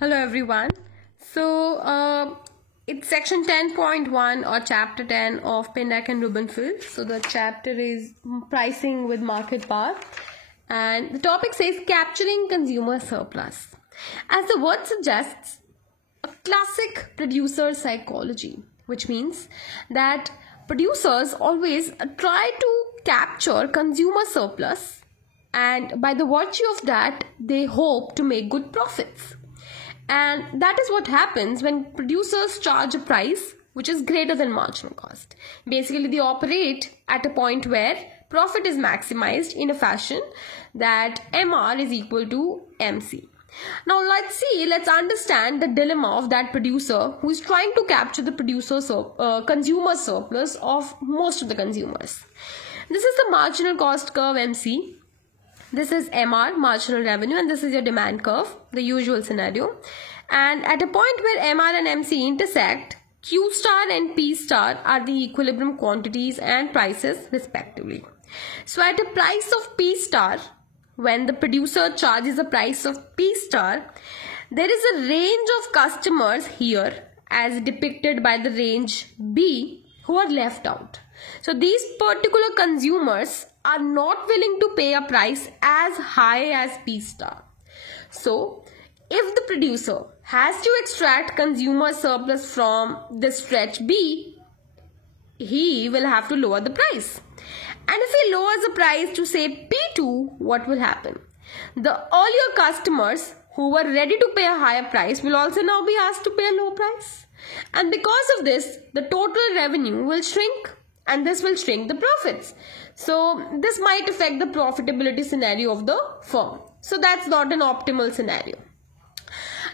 Hello everyone. It's section 10.1 or chapter 10 of Pinnock and Rubenfeld. So the chapter is pricing with market power, and the topic says capturing consumer surplus. As the word suggests, a classic producer psychology, which means that producers always try to capture consumer surplus, and by the virtue of that they hope to make good profits. And that is what happens when producers charge a price which is greater than marginal cost. Basically, they operate at a point where profit is maximized in a fashion that MR is equal to MC. Now let's understand the dilemma of that producer who is trying to capture the consumer surplus of most of the consumers. This is the marginal cost curve MC. This is MR, marginal revenue, and this is your demand curve, the usual scenario. And at a point where MR and MC intersect, Q star and P star are the equilibrium quantities and prices respectively. So at a price of P star, when the producer charges a price of P star, there is a range of customers here as depicted by the range B who are left out. So these particular consumers are not willing to pay a price as high as P star. So if the producer has to extract consumer surplus from the stretch B, he will have to lower the price. And if he lowers the price to say P2, what will happen? The earlier customers who were ready to pay a higher price will also now be asked to pay a lower price. And because of this, the total revenue will shrink, and this will shrink the profits. So this might affect the profitability scenario of the firm. So that's not an optimal scenario.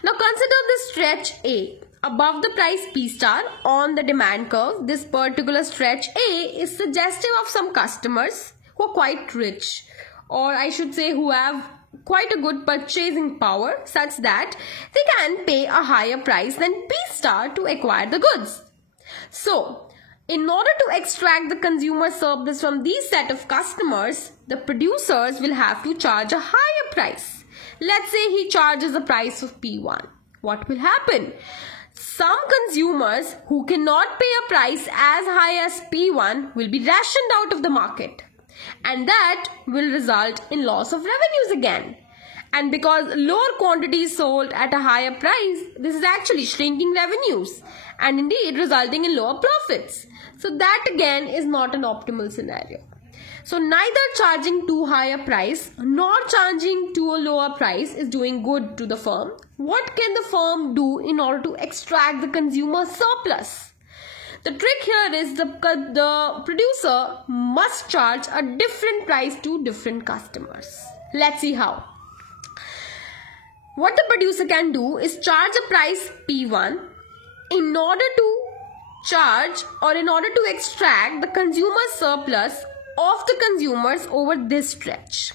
Now consider the stretch A above the price P star on the demand curve. This particular stretch A is suggestive of some customers who are quite rich, or I should say who have quite a good purchasing power such that they can pay a higher price than P star to acquire the goods. So in order to extract the consumer surplus from these set of customers, the producers will have to charge a higher price. Let's say he charges a price of P1. What will happen? Some consumers who cannot pay a price as high as P1 will be rationed out of the market, and that will result in loss of revenues again. And because lower quantities sold at a higher price, this is actually shrinking revenues and indeed resulting in lower profits. So that again is not an optimal scenario. So neither charging too high a price nor charging to a lower price is doing good to the firm. What can the firm do in order to extract the consumer surplus? The trick here is the producer must charge a different price to different customers. Let's see how. What the producer can do is charge a price P1 in order to charge or in order to extract the consumer surplus of the consumers over this stretch.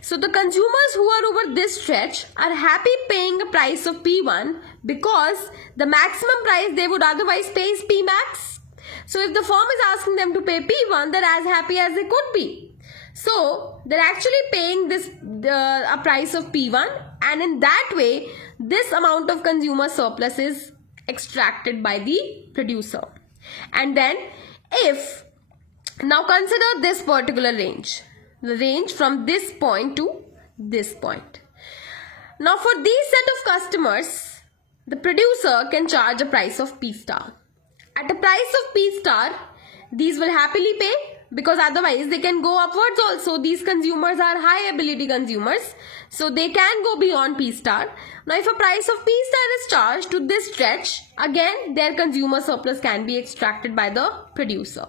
So the consumers who are over this stretch are happy paying a price of P1 because the maximum price they would otherwise pay is P max. So if the firm is asking them to pay P1, they're as happy as they could be. So they're actually paying a price of P1, and in that way this amount of consumer surplus is extracted by the producer. And then now consider this particular range, the range from this point to this point. Now for these set of customers, the producer can charge a price of P star. At a price of P star, these will happily pay because otherwise they can go upwards also. These consumers are high ability consumers, so they can go beyond P star. Now if a price of P star is charged to this stretch, again their consumer surplus can be extracted by the producer.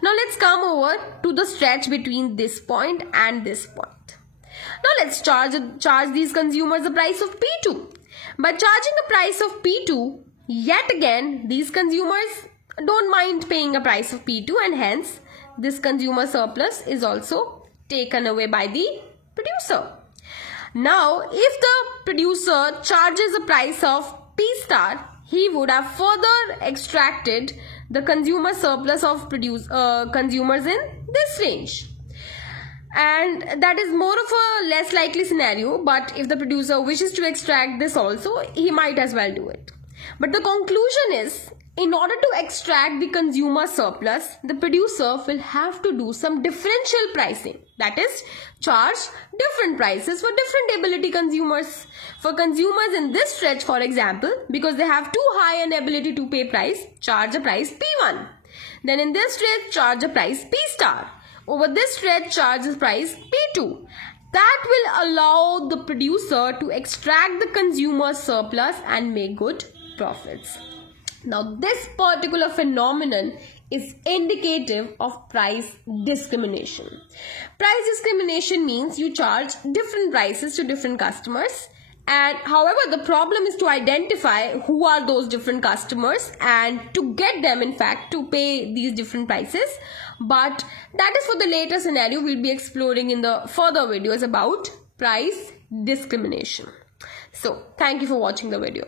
Now let's come over to the stretch between this point and this point. Now let's charge these consumers the price of P2. By charging the price of P2, yet again these consumers don't mind paying a price of P2, and hence this consumer surplus is also taken away by the producer. Now if the producer charges a price of P star, he would have further extracted the consumer surplus of consumers in this range. and that is more of a less likely scenario, but if the producer wishes to extract this also, he might as well do it. But the conclusion is, in order to extract the consumer surplus, the producer will have to do some differential pricing. That is, charge different prices for different ability consumers. For consumers in this stretch, for example, because they have too high an ability to pay price, charge a price P1. Then in this stretch, charge a price P star. Over this stretch, charge a price P2. That will allow the producer to extract the consumer surplus and make good profits. Now, this particular phenomenon is indicative of price discrimination. Price discrimination means you charge different prices to different customers, and however, the problem is to identify who are those different customers and to get them, in fact, to pay these different prices. But that is for the later scenario we'll be exploring in the further videos about price discrimination. So, thank you for watching the video.